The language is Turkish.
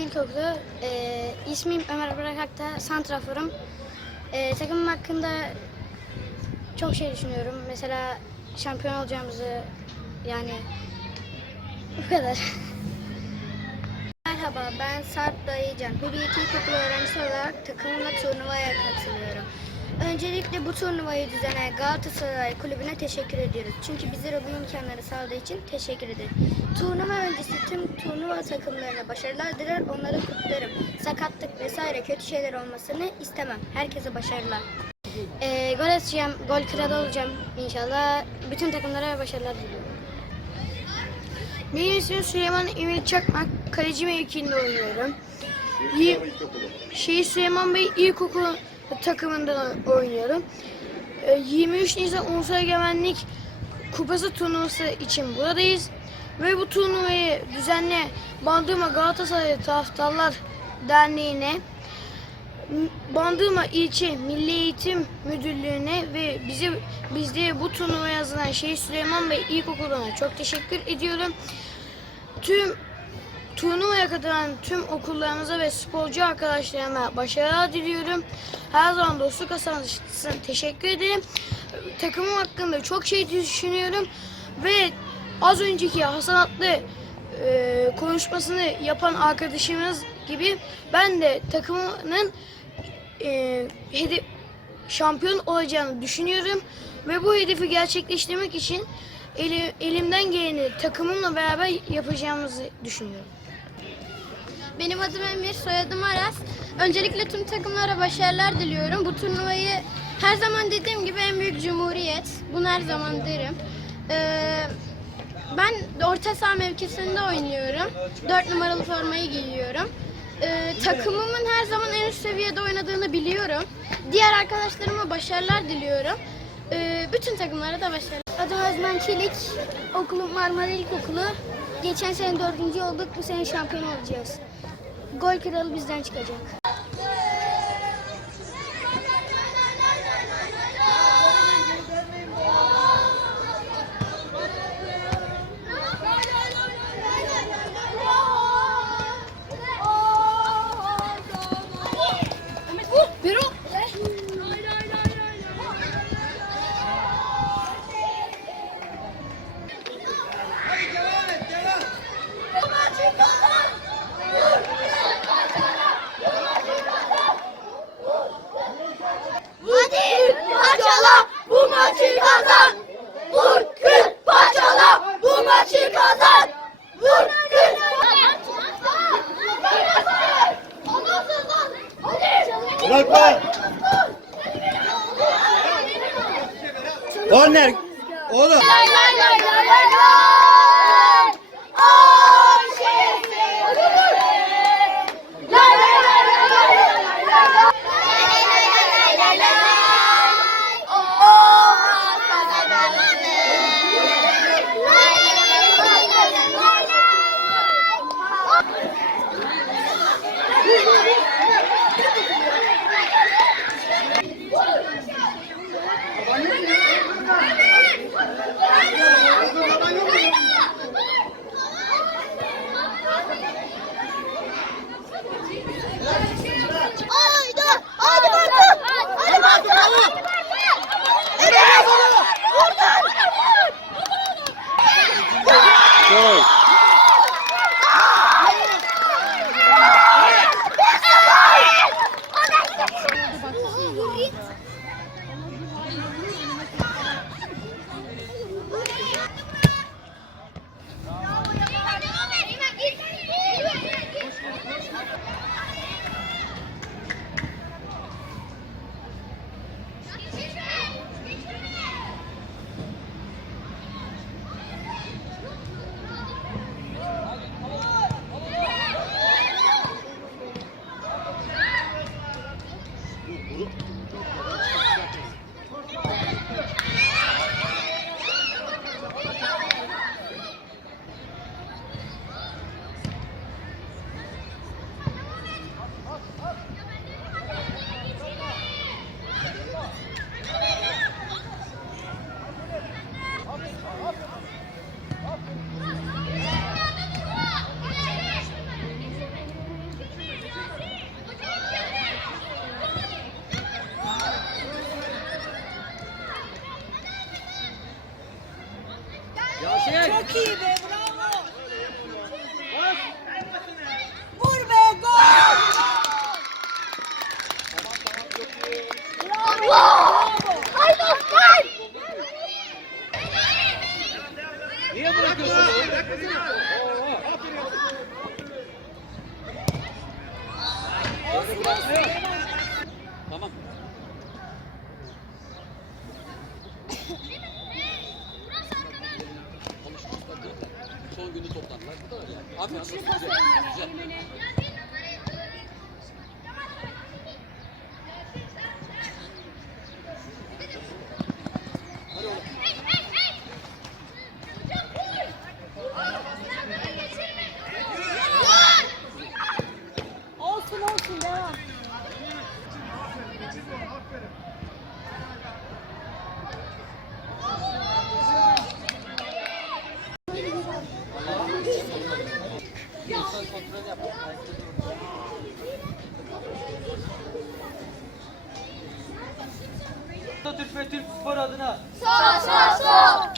İlkokulu. Ee, ismim Ömer Bırakak'ta. Santrafor'um. Ee, takımım hakkında çok şey düşünüyorum. Mesela şampiyon olacağımızı yani bu kadar. Merhaba ben Sarp Dayıcan. Hürriyet İlkokulu öğrencisi olarak takımımla turnuvaya katılıyorum. Öncelikle bu turnuvayı düzenleyen Galatasaray Kulübü'ne teşekkür ediyoruz. Çünkü bizlere bu imkanları sağladığı için teşekkür ederim. Turnuva öncesi tüm turnuva takımlarına başarılar diler, onları kutlarım. Sakatlık vesaire kötü şeyler olmasını istemem. Herkese başarılar. Ee, gol atacağım, gol kralı olacağım inşallah. Bütün takımlara başarılar diliyorum. Benim ismim Süleyman Emir Çakmak. Kaleci mevkiinde oynuyorum. Yi- Şehit Süleyman Bey İlkokulu takımında oynuyorum. Ee, 23 Nisan Ulusal Egemenlik Kupası turnuvası için buradayız. Ve bu turnuvayı düzenleyen Bandırma Galatasaray Taraftarlar Derneği'ne Bandırma İlçe Milli Eğitim Müdürlüğü'ne ve bizi bizde bu turnuvaya yazılan Şehit Süleyman Bey İlkokulu'na çok teşekkür ediyorum. Tüm turnuvaya katılan tüm okullarımıza ve sporcu arkadaşlarıma başarılar diliyorum. Her zaman dostluk kazansın. Teşekkür ederim. Takımım hakkında çok şey düşünüyorum ve az önceki Hasan Atlı e, konuşmasını yapan arkadaşımız gibi ben de takımının e, hedef şampiyon olacağını düşünüyorum ve bu hedefi gerçekleştirmek için eli- elimden geleni takımımla beraber yapacağımızı düşünüyorum. Benim adım Emir, soyadım Aras. Öncelikle tüm takımlara başarılar diliyorum. Bu turnuvayı her zaman dediğim gibi en büyük cumhuriyet. Bunu her zaman derim. Ee, ben orta saha mevkisinde oynuyorum. 4 numaralı formayı giyiyorum. Ee, takımımın her zaman en üst seviyede oynadığını biliyorum. Diğer arkadaşlarıma başarılar diliyorum. Ee, bütün takımlara da başarılar. Adım Özmen Çelik. Okulum Marmara İlkokulu. Geçen sene dördüncü olduk. Bu sene şampiyon olacağız. Gol kralı bizden çıkacak. Bırakma. Korner. Oğlum. Çok iyi be bravo. Vur be gol. Niye bırakıyorsun? Tamam. Son günü toplandılar. Bu da öyle. Abi yalnız güzel. Güzel. Olsun olsun devam. Türk ve Türk spor adına Sağ sağ sağ.